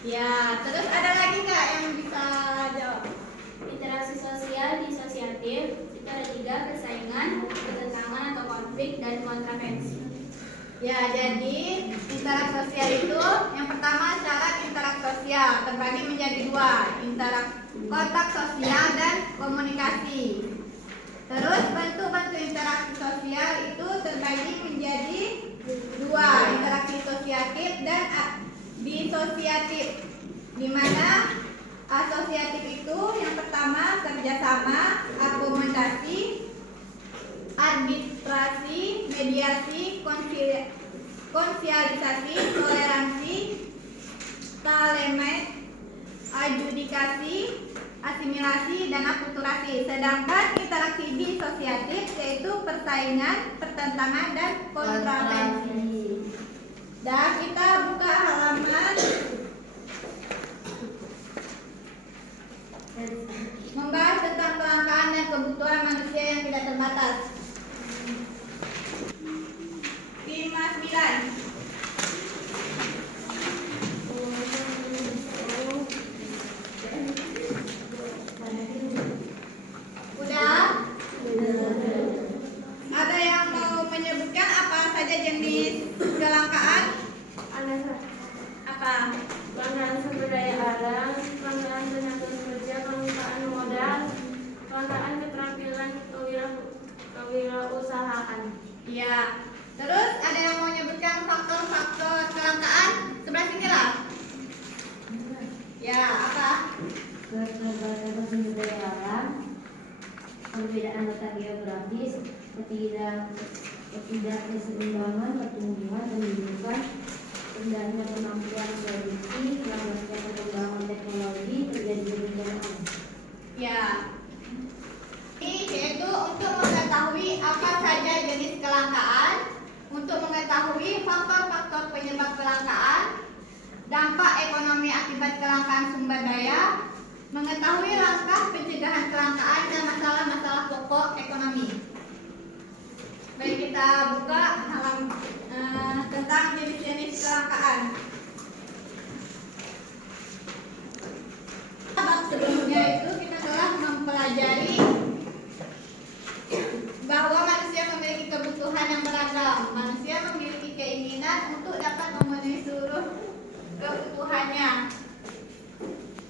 Ya, terus ada lagi nggak yang bisa jawab? Interaksi sosial disosiatif itu ada 3: persaingan, pertentangan atau konflik, dan kontravensi. Ya, jadi interaksi sosial itu yang pertama syarat interaksi sosial terbagi menjadi 2, kontak sosial dan komunikasi. Terus bentuk-bentuk interaksi sosial itu terbagi menjadi 2, interaksi asosiatif dan disosiatif, di mana asosiatif itu yang pertama kerjasama, akomodasi, arbitrasi, mediasi, konsialisasi, toleransi, talemet, adjudikasi, asimilasi, dan akulturasi. Sedangkan interaksi disosiatif yaitu persaingan, pertentangan, dan kontravensi. Dan kita buka halaman membahas tentang kelangkaan dan kebutuhan manusia yang tidak terbatas. saja jenis kelangkaan? Ada Apa? kelangkaan sumber daya alam, kelangkaan tenaga kerja, kelangkaan modal, kelangkaan keterampilan kewirausahaan. Iya. Terus ada yang mau menyebutkan faktor-faktor kelangkaan? Sebelah sini lah. Ya, apa? Keterbatasan sumber daya alam, perbedaan letak geografis, ketidakkeseimbangan pertumbuhan pendidikan, rendahnya kemampuan produksi, lambatnya perkembangan teknologi, terjadi bencana. Ya. Ini yaitu untuk mengetahui apa saja jenis kelangkaan, untuk mengetahui faktor-faktor penyebab kelangkaan, dampak ekonomi akibat kelangkaan sumber daya, mengetahui langkah pencegahan kelangkaan dan masalah-masalah pokok ekonomi. Baik, kita buka tentang jenis-jenis kelangkaan. Sebelumnya itu kita telah mempelajari bahwa manusia memiliki kebutuhan yang beragam. Manusia memiliki keinginan untuk dapat memenuhi seluruh kebutuhannya.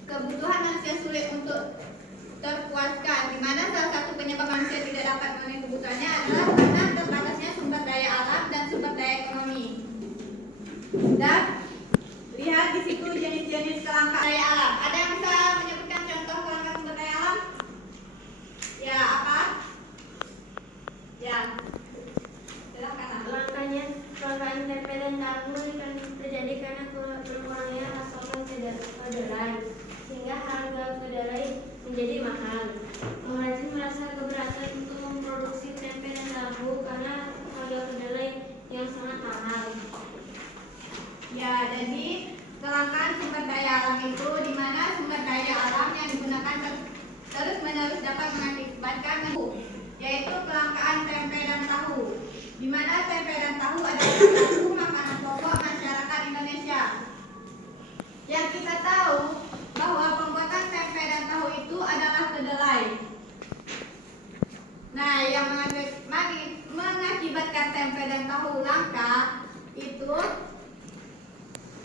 Kebutuhan manusia sulit untuk terpuaskan, di mana salah satu penyebab manusia tidak dapat memenuhi kebutuhannya adalah karena terbatasnya sumber daya alam dan sumber daya ekonomi. Dan lihat di situ jenis-jenis kelangkaan daya alam. Ada yang bisa menyebutkan contoh kelangkaan sumber daya alam? Ya, apa? Ya, silakan. Kelangkaan tempe dan tahu yang terjadi karena berkurangnya pasokan kedelai, sehingga harga kedelai menjadi mahal. Pengrajin merasa keberatan untuk memproduksi tempe dan tahu karena harga kedelai yang sangat mahal. Ya, jadi kelangkaan sumber daya alam itu di mana sumber daya alam yang digunakan terus-menerus dapat mengakibatkan yaitu kelangkaan tempe dan tahu. Di mana tempe dan tahu adalah satu makanan pokok masyarakat Indonesia. Yang kita tahu bahwa pembuatan tempe dan tahu itu adalah kedelai. Nah, yang mengakibatkan tempe dan tahu langka itu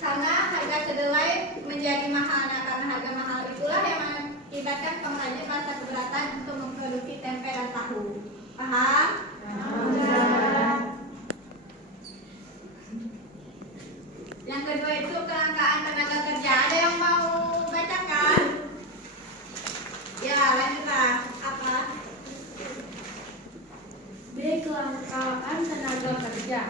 karena harga kedelai menjadi mahal. Nah, karena harga mahal itulah yang mengakibatkan pengrajin merasa keberatan untuk memproduksi tempe dan tahu. Paham? Yang kedua itu kelangkaan tenaga kerja. Ada yang mau bacakan? Ya, lanjutlah. Apa? B. Kelangkaan tenaga kerja.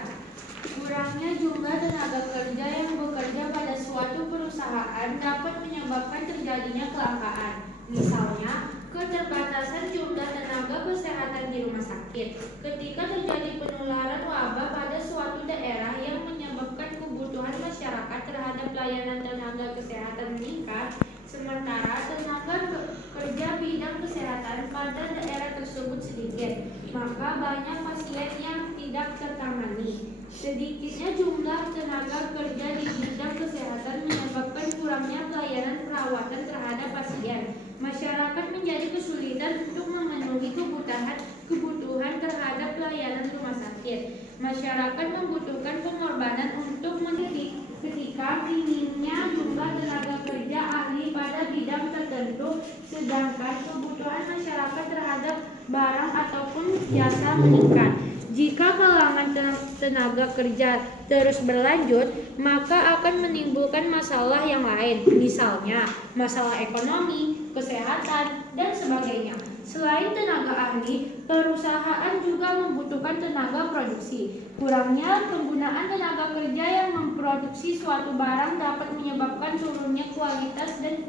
Kurangnya jumlah tenaga kerja yang bekerja pada suatu perusahaan dapat menyebabkan terjadinya kelangkaan. Misalnya, keterbatasan jumlah tenaga kesehatan di rumah sakit. Ketika terjadi penularan wabah pada suatu daerah yang menyebabkan kebutuhan masyarakat terhadap layanan tenaga kesehatan meningkat, sementara tenaga kerja bidang kesehatan pada daerah tersebut sedikit, maka banyak pasien yang tidak tertangani. Sedikitnya jumlah tenaga kerja di bidang kesehatan menyebabkan kurangnya pelayanan perawatan terhadap pasien. Masyarakat menjadi kesulitan untuk memenuhi kebutuhan terhadap pelayanan rumah sakit. Masyarakat membutuhkan pengorbanan untuk mendidik. Ketika minimnya jumlah tenaga kerja ahli pada bidang tertentu, sedangkan kebutuhan masyarakat terhadap barang ataupun jasa meningkat. Jika kalangan tenaga kerja terus berlanjut, maka akan menimbulkan masalah yang lain, misalnya masalah ekonomi, kesehatan, dan sebagainya. Selain tenaga ahli, perusahaan juga membutuhkan tenaga produksi. Kurangnya penggunaan tenaga kerja yang memproduksi suatu barang dapat menyebabkan turunnya kualitas dan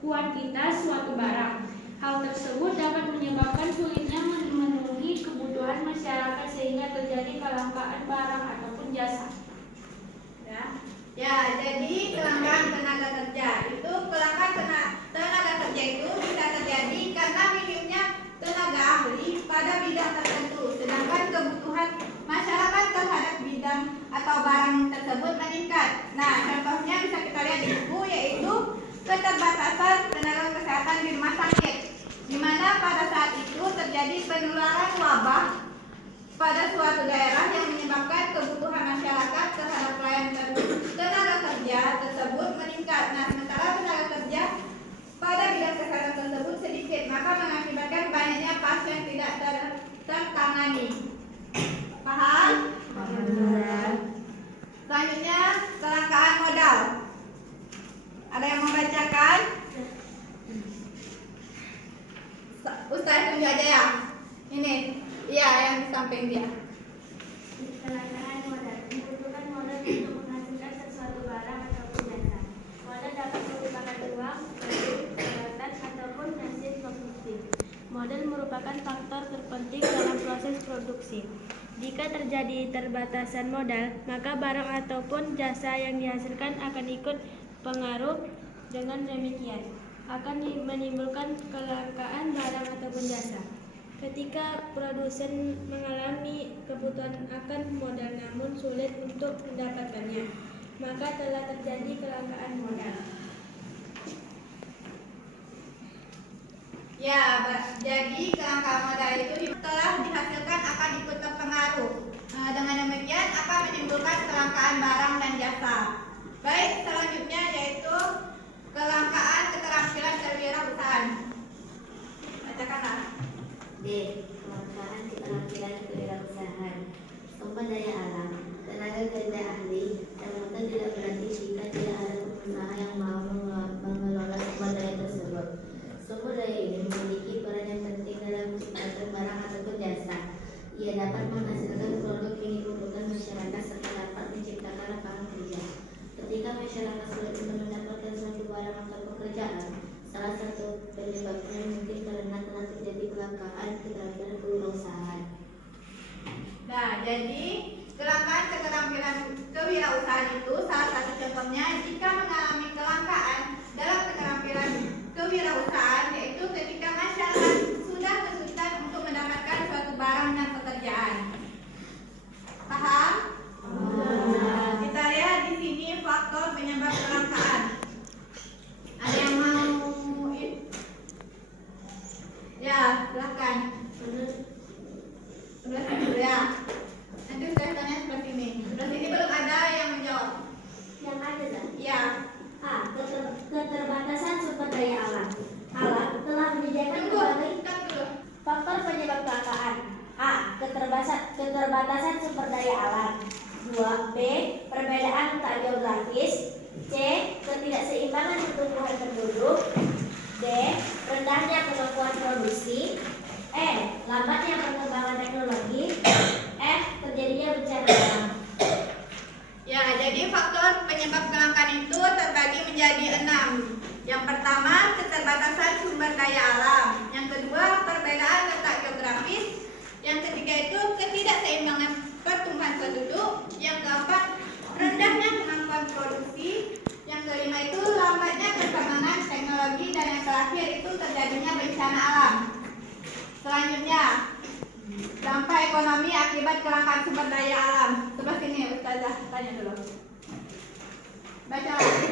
kuantitas suatu barang. Hal tersebut dapat menyebabkan sulitnya memenuhi kebutuhan masyarakat sehingga terjadi kelangkaan barang ataupun jasa. Ya, jadi kelangkaan tenaga kerja itu tenaga kerja itu bisa terjadi karena minimnya tenaga ahli pada bidang tertentu, sedangkan kebutuhan masyarakat terhadap bidang atau barang tersebut meningkat. Nah, contohnya bisa kita lihat di buku, yaitu keterbatasan tenaga kesehatan di rumah sakit, di mana pada saat itu terjadi penularan wabah pada suatu daerah sedikit, maka mengakibatkan banyaknya pasien tidak tertangani. Paham? Selanjutnya, kelangkaan modal. Ada yang membacakan? Ustaz tunjuk aja ya. Ini, iya yang di samping dia. Kelangkaan modal membutuhkan modal untuk menghasilkan sesuatu barang ataupun jasa. Modal dapat merupakan uang, produk, peralatan, ataupun hasil konsumsi. Modal merupakan faktor terpenting dalam proses produksi. Jika terjadi terbatasan modal, maka barang ataupun jasa yang dihasilkan akan ikut pengaruh. Dengan demikian, akan menimbulkan kelangkaan barang ataupun jasa. Ketika produsen mengalami kebutuhan akan modal namun sulit untuk mendapatkannya, maka telah terjadi kelangkaan modal. Ya, jadi kelangkaan modal itu telah dihasilkan akan ikut terpengaruh. Dengan demikian akan menimbulkan kelangkaan barang dan jasa. Baik, selanjutnya yaitu kelangkaan keterampilan kewirausahaan. Bacakanlah. D. Kelangkaan keterampilan kewirausahaan. Sumber daya alam, tenaga kerja ahli, ternyata tidak berarti jika tidak ada pengusaha yang mau mengelola sumber daya tersebut. Sumber daya ini memiliki peran yang penting dalam menciptakan barang ataupun jasa. Ia dapat menghasilkan produk yang dibutuhkan masyarakat serta dapat menciptakan lapangan kerja. Ketika masyarakat sulit untuk mendapatkan suatu barang atau pekerjaan, salah satu penyebabnya mungkin karena telah terjadi kelangkaan keterampilan kewirausahaan. Nah, jadi kelangkaan keterampilan kewirausahaan itu salah satu contohnya jika mengalami kelangkaan dalam keterampilan kewirausahaan, yaitu ketika masyarakat sudah kesulitan untuk mendapatkan suatu barang dan pekerjaan. Paham? Kita lihat di sini faktor penyebab kelangkaan. Ada yang mau? Ya, silahkan. Sebelah sini dulu ya. Nanti saya tanya sebelah sini. Sebelah sini belum ada yang menjawab. Yang ada dah. Ya. A. Keterbatasan sumber daya alam. Alam telah menyediakan berbagai Tunggu, dulu. faktor penyebab kelangkaan. A. Keterbatasan sumber daya alam. 2. B. Perbedaan letak geografis. C. Ketidakseimbangan pertumbuhan penduduk. D. Rendahnya kemampuan produksi. E. Lambatnya perkembangan teknologi. F. Terjadinya bencana alam. Ya, jadi faktor penyebab kelangkaan itu terbagi menjadi 6. Yang pertama, keterbatasan sumber daya alam. Yang kedua, perbedaan letak geografis. Yang ketiga itu ketidakseimbangan pertumbuhan penduduk. Yang keempat, rendahnya kemampuan produksi. Yang kelima itu lambatnya perkembangan teknologi. Dan yang terakhir itu terjadinya bencana alam. Selanjutnya, dampak ekonomi akibat kelangkaan sumber daya alam. Sebelah sini Ustazah, tanya dulu. Baca lagi.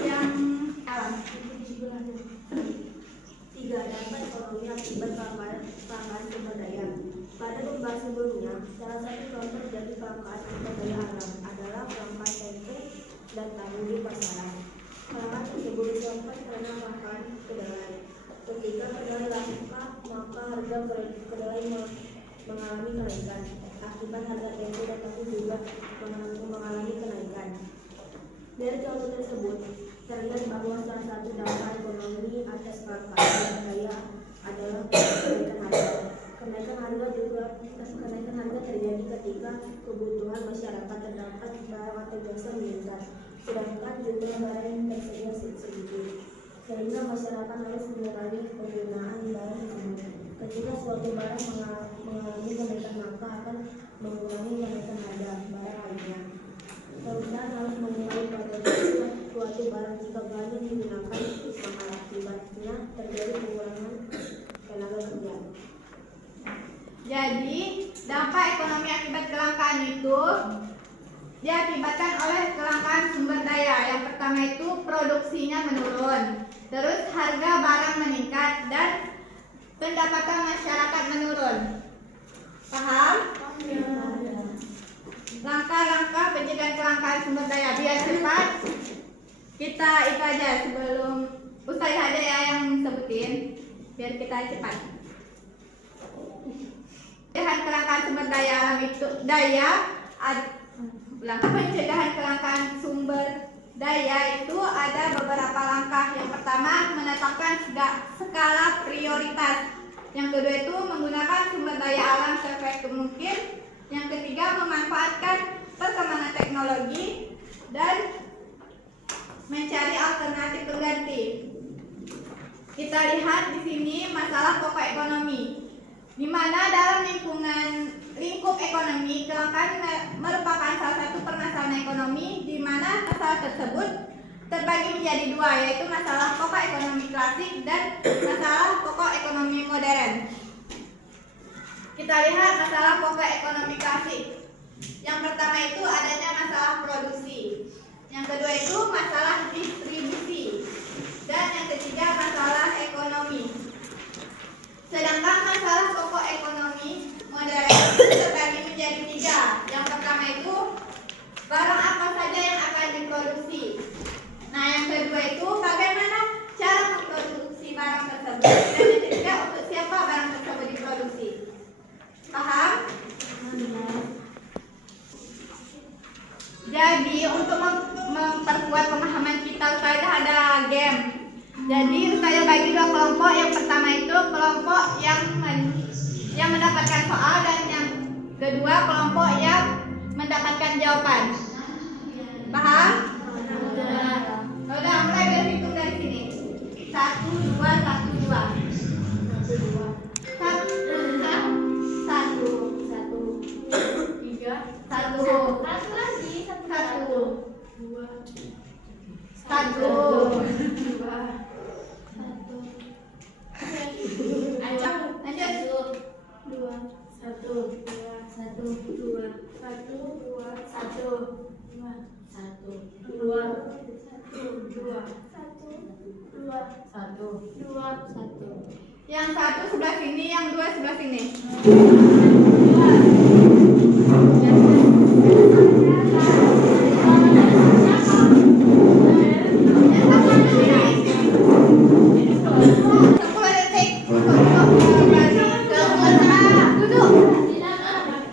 Yang alam. 3. Dampak ekonomi akibat kelangkaan sumber daya. Pada pembahasan sebelumnya, salah satu contoh dari kelangkaan sumber daya alam adalah kelangkaan tempe dan tahu di pasaran. Kelangkaan tersebut disebabkan karena kelangkaan kedelai. Ketika kedelai langka, maka harga kedelai mengalami kenaikan. Akibat harga tempe dan tahu juga mengalami kenaikan. Dari contoh tersebut, terlihat bahwa salah satu dampak ekonomi atas kelangkaan sumber daya adalah kenaikan harga. Kenaikan harga terjadi ketika kebutuhan masyarakat terdapat barang atau jasa meningkat, sedangkan jumlah barang yang tersedia sedikit, sehingga masyarakat harus mengurangi penggunaan barang tersebut. Ketika suatu barang mengalami kenaikan, maka akan mengurangi kenaikan harga barang lainnya. Perusahaan harus mengurangi produksi suatu barang jika barang digunakan mahal, akibatnya terjadi pengurangan tenaga kerja. Jadi, dampak ekonomi akibat kelangkaan itu diakibatkan oleh kelangkaan sumber daya. Yang pertama itu produksinya menurun, terus harga barang meningkat, dan pendapatan masyarakat menurun. Paham? Langkah-langkah pencegahan kelangkaan sumber daya. Biar cepat, kita itu aja sebelum Ustazah ada ya biar kita cepat. Pencegahan kelangkaan sumber daya alam itu pencegahan kelangkaan sumber daya itu ada beberapa langkah. Yang pertama, menetapkan skala prioritas. Yang kedua itu menggunakan sumber daya alam seefektif mungkin. Yang ketiga, memanfaatkan perkembangan teknologi dan mencari alternatif pengganti. Kita lihat di sini masalah pokok ekonomi, di mana dalam lingkup ekonomi kelangkaan merupakan salah satu permasalahan ekonomi, di mana masalah tersebut terbagi menjadi dua, yaitu masalah pokok ekonomi klasik dan masalah pokok ekonomi modern. Kita lihat masalah pokok ekonomi klasik. Yang pertama itu adanya masalah produksi, yang kedua itu masalah distribusi, dan yang ketiga masalah ekonomi. Sedangkan masalah pokok ekonomi modern itu terbagi menjadi tiga. Yang pertama itu barang apa saja yang akan diproduksi. Nah, yang kedua itu bagaimana cara memproduksi barang tersebut, dan yang ketiga untuk siapa barang tersebut diproduksi. Paham? Jadi untuk memperkuat pemahaman kita, saya ada game. Jadi saya bagi dua kelompok. Yang pertama itu kelompok yang mendapatkan soal, dan yang kedua kelompok yang mendapatkan jawaban. Paham? Udah, mulai berhitung dari sini. 1, 2, 1, 2. 1. Yang satu sebelah sini, yang dua sebelah sini.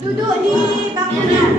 Duduk di bangunan.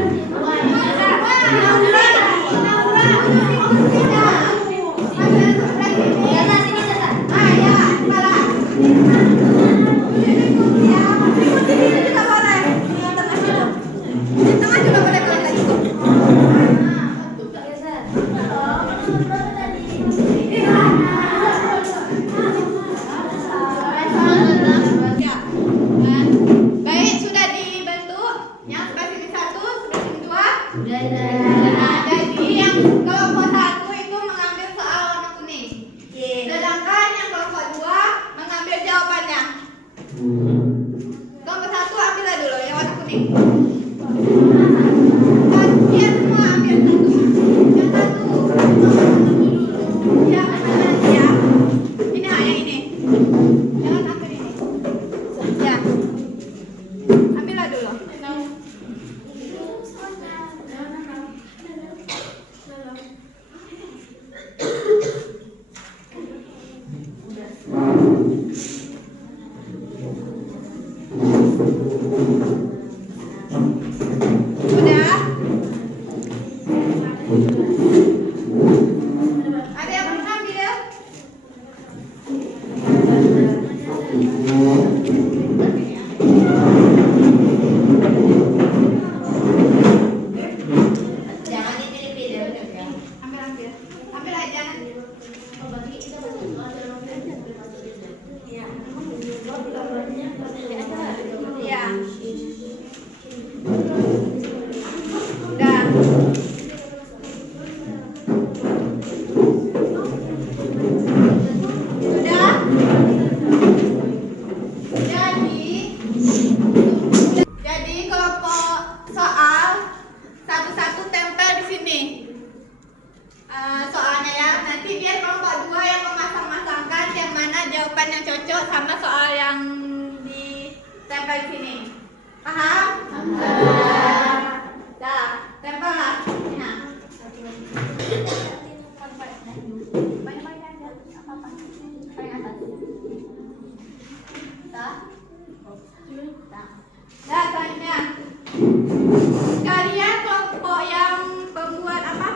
Kalian kelompok yang pembuat apa?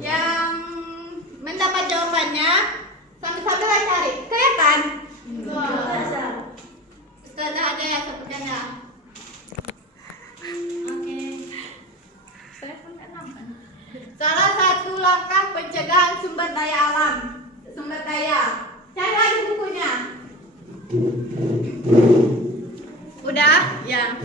Yang mendapat jawabannya sambil-sambil cari. Kelihatan? Ustazah ada ya sepertinya. Oke. Salah satu langkah pencegahan sumber daya alam. Sumber daya. Cari lagi bukunya. Udah? Ya.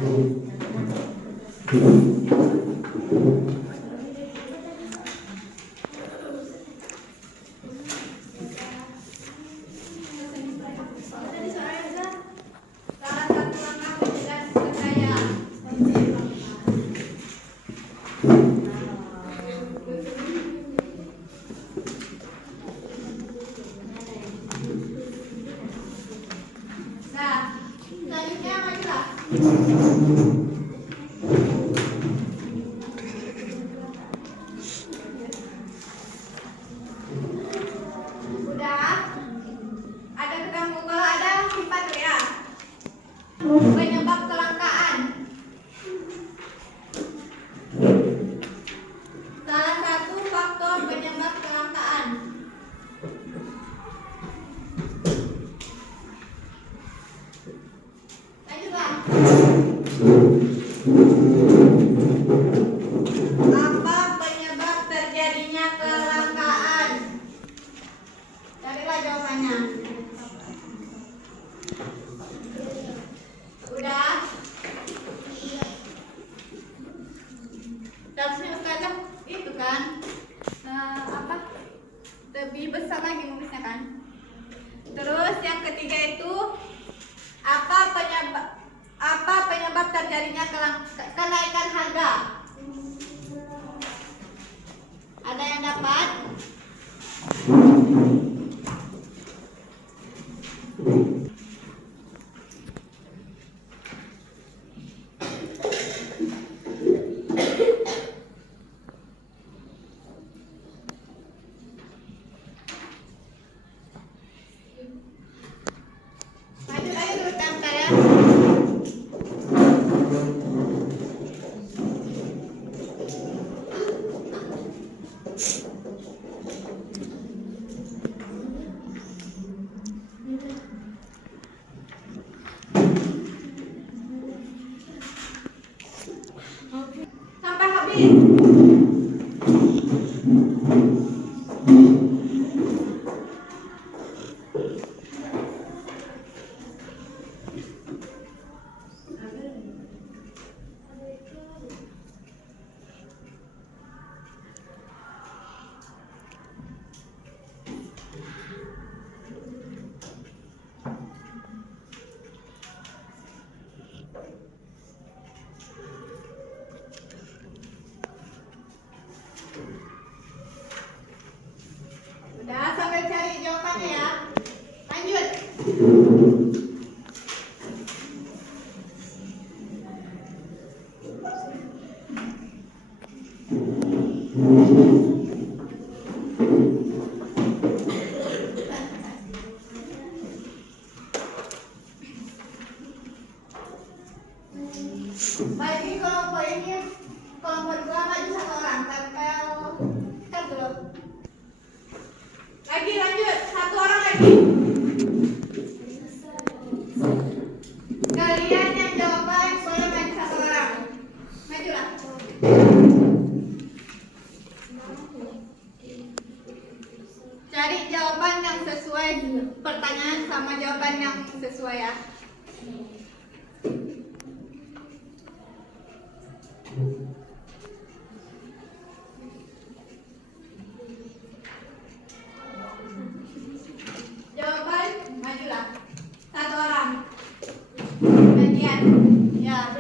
Salah satu langkah pencegahan sumber daya. Nah, selanjutnya majulah. Udah? Ada ketemu kalau ada sifat ya. Penyebab kelangkaan. Salah satu faktor penyebab kelangkaan. Lanjutlah. Apa penyebab terjadinya kelangkaan? Carilah jawabannya. Udah? Harusnya ustazah itu kan apa? Lebih besar lagi nulisnya kan? Terus yang ketiga itu apa penyebab terjadinya kenaikan harga? Ada yang dapat? Maju lagi teruskan saya. Sampai habis. Udah, sambil cari jawabannya ya. Lanjut. Bagi kelompok ini, kelompok dua maju satu orang. Tempel kan belum. Lagi lanjut, satu orang lagi. Kalian yang jawaban boleh maju satu orang. Majulah. Cari jawaban yang sesuai pertanyaan sama jawaban yang sesuai ya. Jawaban, majulah. Satu orang. Bagian. Ya.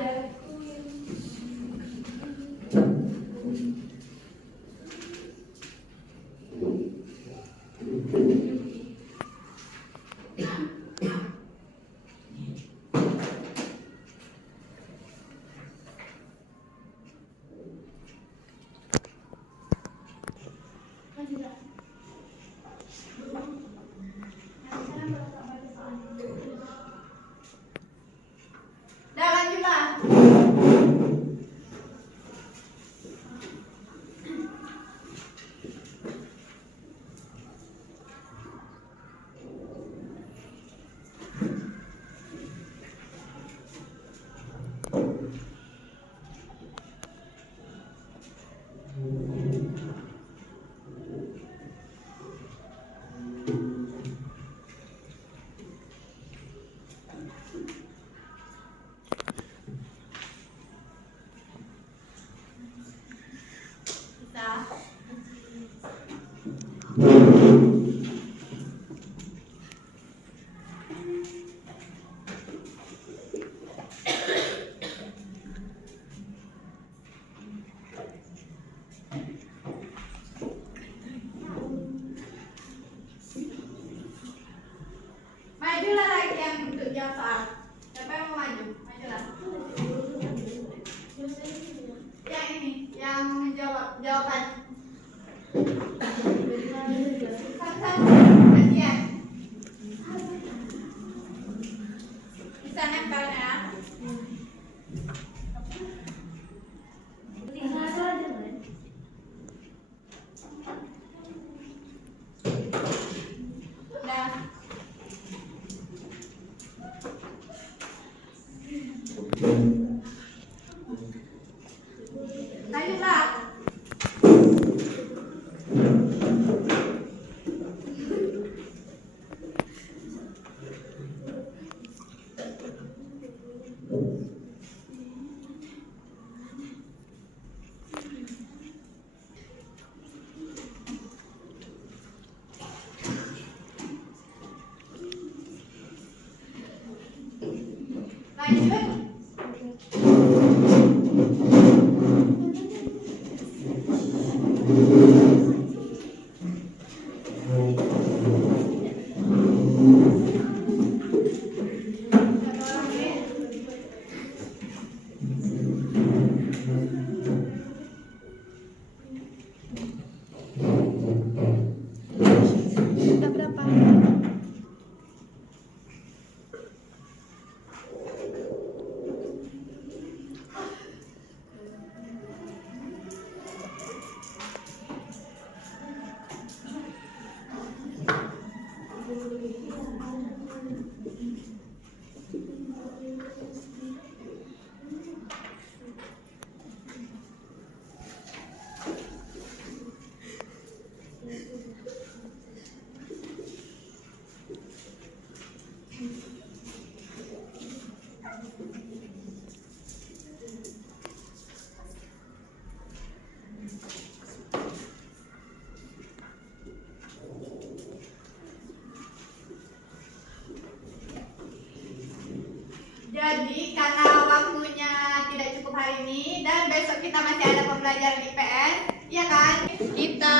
hari ini dan besok kita masih ada pembelajaran IPS, ya kan? Kita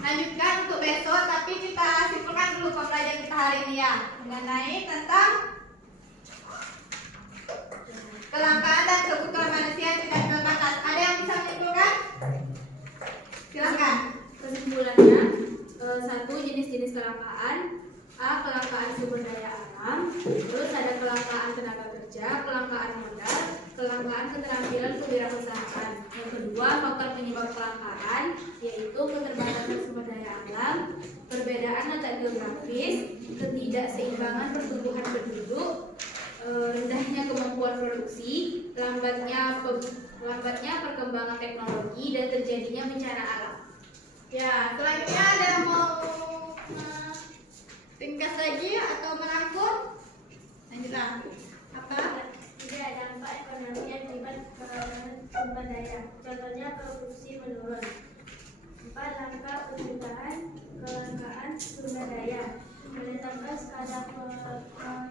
lanjutkan untuk besok, tapi kita simpulkan dulu pembelajaran kita hari ini ya, mengenai tentang kelangkaan dan kebutuhan manusia yang tidak terbatas. Ada yang bisa menyimpulkan? Silakan. Kesimpulannya, 1. Jenis-jenis kelangkaan. A. Kelangkaan sumber daya alam. Terus ada kelangkaan tenaga kerja, kelangkaan modal, kelangkaan keterampilan kewirausahaan. Yang kedua, faktor penyebab kelangkaan yaitu keterbatasan sumber daya alam, perbedaan letak geografis, ketidakseimbangan pertumbuhan penduduk, rendahnya kemampuan produksi, lambatnya perkembangan teknologi, dan terjadinya bencana alam. Ya, selanjutnya ada yang mau ringkas lagi atau merangkum? Lanjutlah. Apa? Tidak dampak ekonomi akibat sumber daya. Contohnya produksi menurun. 4. Langkah pencegahan kelangkaan sumber daya. Menetapkan skala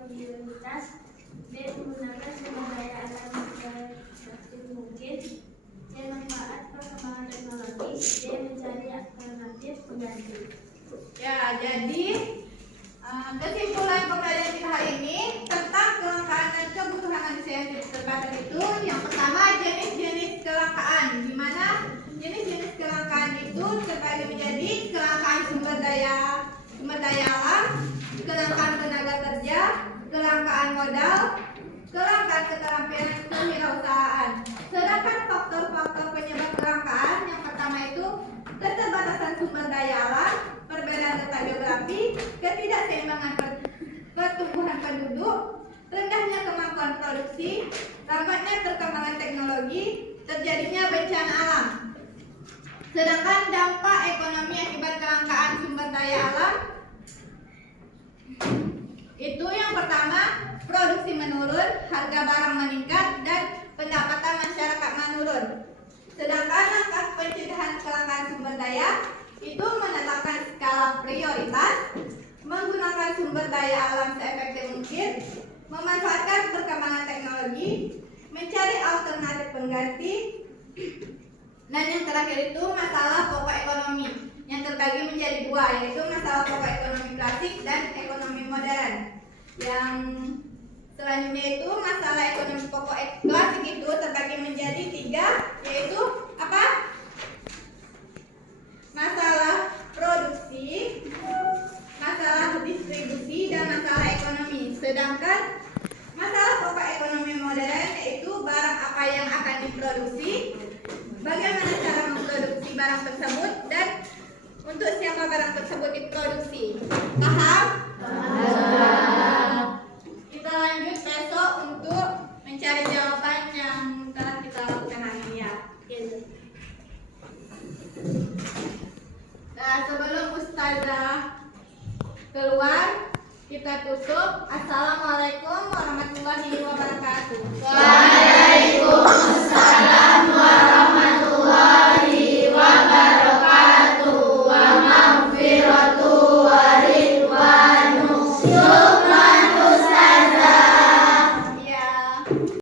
prioritas. B. Menggunakan sumber daya alam seefektif mungkin. C. Manfaat perkembangan teknologi. D. Mencari alternatif pengganti. Ya, jadi kesimpulan pembelajaran kita hari ini tentang kelangkaan dan kebutuhan manusia yang tidak terbatas itu, yang pertama jenis-jenis kelangkaan, di mana jenis-jenis kelangkaan itu terbagi menjadi kelangkaan sumber daya alam, kelangkaan tenaga kerja, kelangkaan modal, kelangkaan keterampilan kewirausahaan. Sedangkan faktor-faktor penyebab kelangkaan yang pertama itu keterbatasan sumber daya alam, perbedaan letak geografi, ketidakseimbangan pertumbuhan penduduk, rendahnya kemampuan produksi, lambatnya perkembangan teknologi, terjadinya bencana alam. Sedangkan dampak ekonomi akibat kelangkaan sumber daya alam itu yang pertama, produksi menurun, harga barang meningkat, dan pendapatan masyarakat menurun. Sedangkan langkah pencegahan kelangkaan sumber daya itu menetapkan skala prioritas, menggunakan sumber daya alam seefektif mungkin, memanfaatkan perkembangan teknologi, mencari alternatif pengganti, dan yang terakhir itu masalah pokok ekonomi yang terbagi menjadi dua, yaitu masalah pokok ekonomi klasik dan ekonomi modern. Yang selanjutnya itu masalah ekonomi pokok klasik itu terbagi menjadi tiga, yaitu apa? Masalah produksi, masalah distribusi, dan masalah ekonomi. Sedangkan masalah pokok ekonomi modern yaitu barang apa yang akan diproduksi, bagaimana cara memproduksi barang tersebut, dan untuk siapa barang tersebut diproduksi. Paham? Kita lanjut besok untuk mencari jawaban yang telah kita lakukan hari ini ya. Nah, sebelum Ustazah keluar, kita tutup. Assalamualaikum warahmatullahi wabarakatuh.